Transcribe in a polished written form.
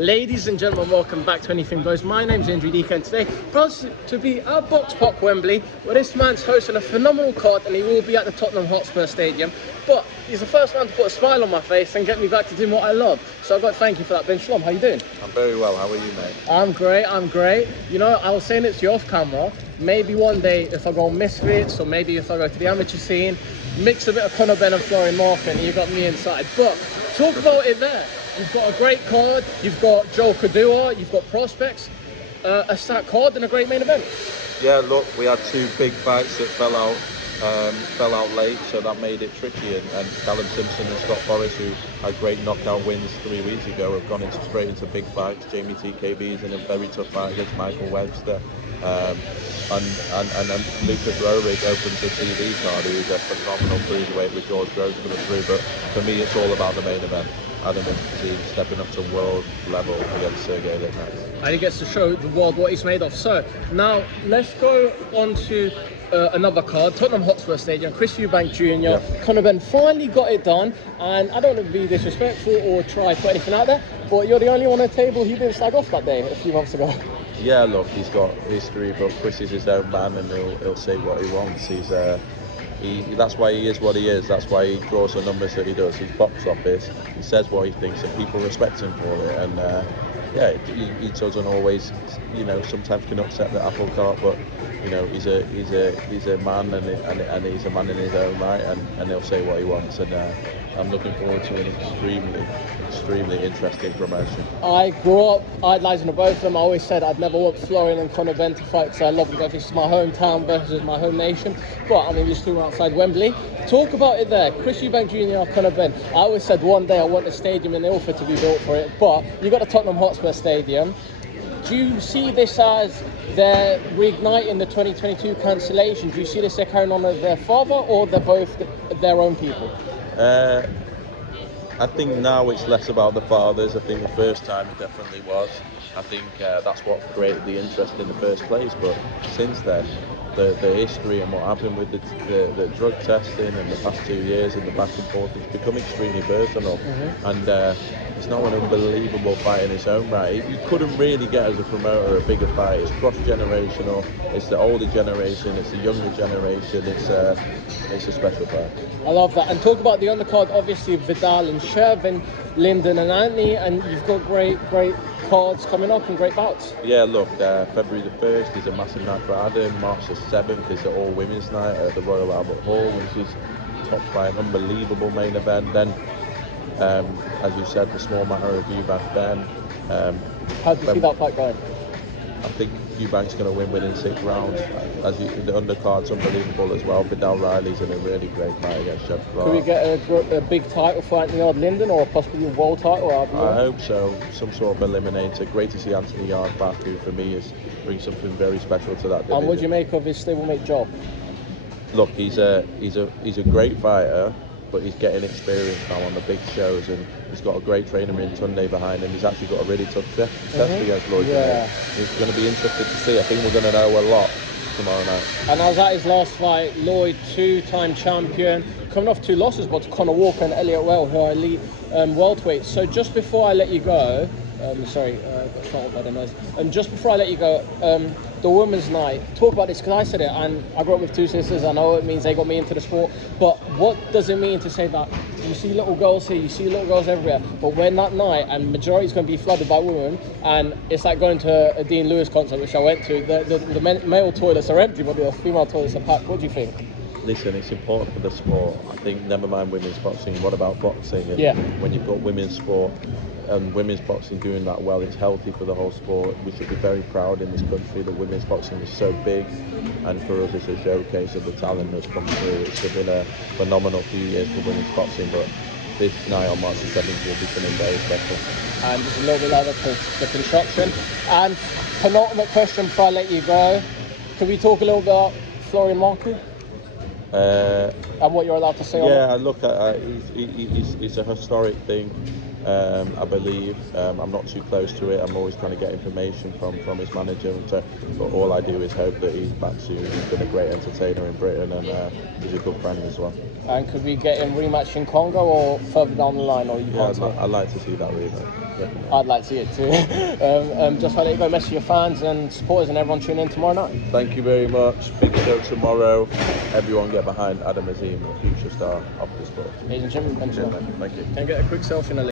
Ladies and gentlemen, welcome back to Anything Goes. My name's ENI-THING, and today proud to be at Box Park, Wembley, where this man's hosting a phenomenal card, and he will be at the Tottenham Hotspur Stadium. But he's the first man to put a smile on my face and get me back to doing what I love. So I've got to thank you for that, Benn. Shalom, how you doing? I'm very well. How are you, mate? I'm great. You know, I was saying it to you off camera. Maybe one day, if I go on Misfits, or maybe if I go to the amateur scene, mix a bit of Benn and Florian Markin, and you got me inside. But talk about it there. You've got a great card, you've got Joel Kadua, you've got prospects, a stacked card and a great main event. Yeah, look, we had two big fights that fell out late, so that made it tricky. And Callum Simpson and Scott Forrest, who had great knockout wins 3 weeks ago, have gone straight into big fights. Jamie TKB's in a very tough fight against Michael Webster. And Lucas Rohrig opens the TV card, who's a phenomenal cruiserweight with George Groves coming through. But for me, it's all about the main event. Adam team stepping up to world level against Sergey Litmax. And he gets to show the world what he's made of. So now let's go on to another card, Tottenham Hotspur Stadium. Chris Eubank Jr. Conor Benn finally got it done, and I don't want to be disrespectful or try to put anything out there, but you're the only one on the table who didn't slag off that day a few months ago. Yeah, look, he's got history, but Chris is his own man, and he'll say what he wants. That's why he is what he is. That's why he draws the numbers that he does. He's box office. He says what he thinks, and people respect him for it. And he doesn't always, sometimes can upset the apple cart, but he's a man, and he's a man in his own right, and he'll say what he wants. And I'm looking forward to an extremely interesting promotion. I grew up idolising the both of them. I always said I'd never want Florian and Conor Benn to fight because I love them both. This is my hometown versus my home nation. But I mean, these two are outside Wembley. Talk about it there. Chris Eubank Jr., Conor Benn. I always said one day I want a stadium in Ilford to be built for it. But you got the Tottenham Hotspur Stadium. Do you see this as they're reigniting the 2022 cancellation? Do you see this they're carrying on as their father, or they're both their own people? I think now it's less about the fathers. I think the first time it definitely was. I think that's what created the interest in the first place. But since then, the history and what happened with the drug testing in the past 2 years and the back and forth, it's become extremely personal. And it's now an unbelievable fight in its own right. You couldn't really get, as a promoter, a bigger fight. It's cross-generational. It's the older generation. It's the younger generation. It's a special fight. I love that. And talk about the undercard, obviously Vidal and Shervin, Lyndon and Anthony, and you've got great cards coming up and great bouts. Yeah, look, February the 1st is a massive night for Adam. March the 7th is the all-women's night at the Royal Albert Hall, which is topped by an unbelievable main event. Then, as you said, the small matter of Eubank Benn. How do you see that fight going? I think Eubank's going to win within 6 rounds. The undercard's unbelievable as well. Vidal Riley's in a really great fight against Jeff Clark. Could we get a big title for Anthony Yard Lyndon, or possibly a world title? I hope so. Some sort of eliminator. Great to see Anthony Yard back, who for me brings something very special to that division. And what do you make of his stablemate job? Look, he's a great fighter, but he's getting experience now on the big shows, and he's got a great trainer in Tunde behind him. He's actually got a really tough test against Lloyd. Yeah. It's going to be interesting to see. I think we're going to know a lot tomorrow night. And I was at his last fight, Lloyd, 2-time champion, coming off 2 losses, but to Conor Walker and Elliot Well, who are elite welterweights. So just before I let you go, just before I let you go, the women's night, talk about this, because I said it, and I grew up with 2 sisters. I know it means they got me into the sport, but what does it mean to say that you see little girls here, you see little girls everywhere, but when that night, and majority is going to be flooded by women, and it's like going to a Dean Lewis concert, which I went to, the male toilets are empty, but the female toilets are packed. What do you think? Listen, it's important for the sport. I think, never mind women's boxing, what about boxing? And when you've got women's sport and women's boxing doing that well, it's healthy for the whole sport. We should be very proud in this country that women's boxing is so big, and for us it's a showcase of the talent that's come through. It's been a phenomenal few years for women's boxing, but this night on March the 7th will be something very special. And just a little bit like the construction. And penultimate question before I let you go, can we talk a little bit about Florian Markin? And what you're allowed to say on it? Yeah, look, it's a historic thing. I believe. I'm not too close to it. I'm always trying to get information from his manager, but all I do is hope that he's back soon. He's been a great entertainer in Britain, and he's a good friend as well. And could we get him rematch in Congo or further down the line? Or I'd like to see that rematch. definitely. I'd like to see it too. Just want to let you go, message your fans and supporters and everyone tune in tomorrow night. Thank you very much. Big show tomorrow. Everyone get behind Adam Azim, the future star of the sport. Ladies and gentlemen, Cheers, mate. Thank you. can I get a quick selfie in a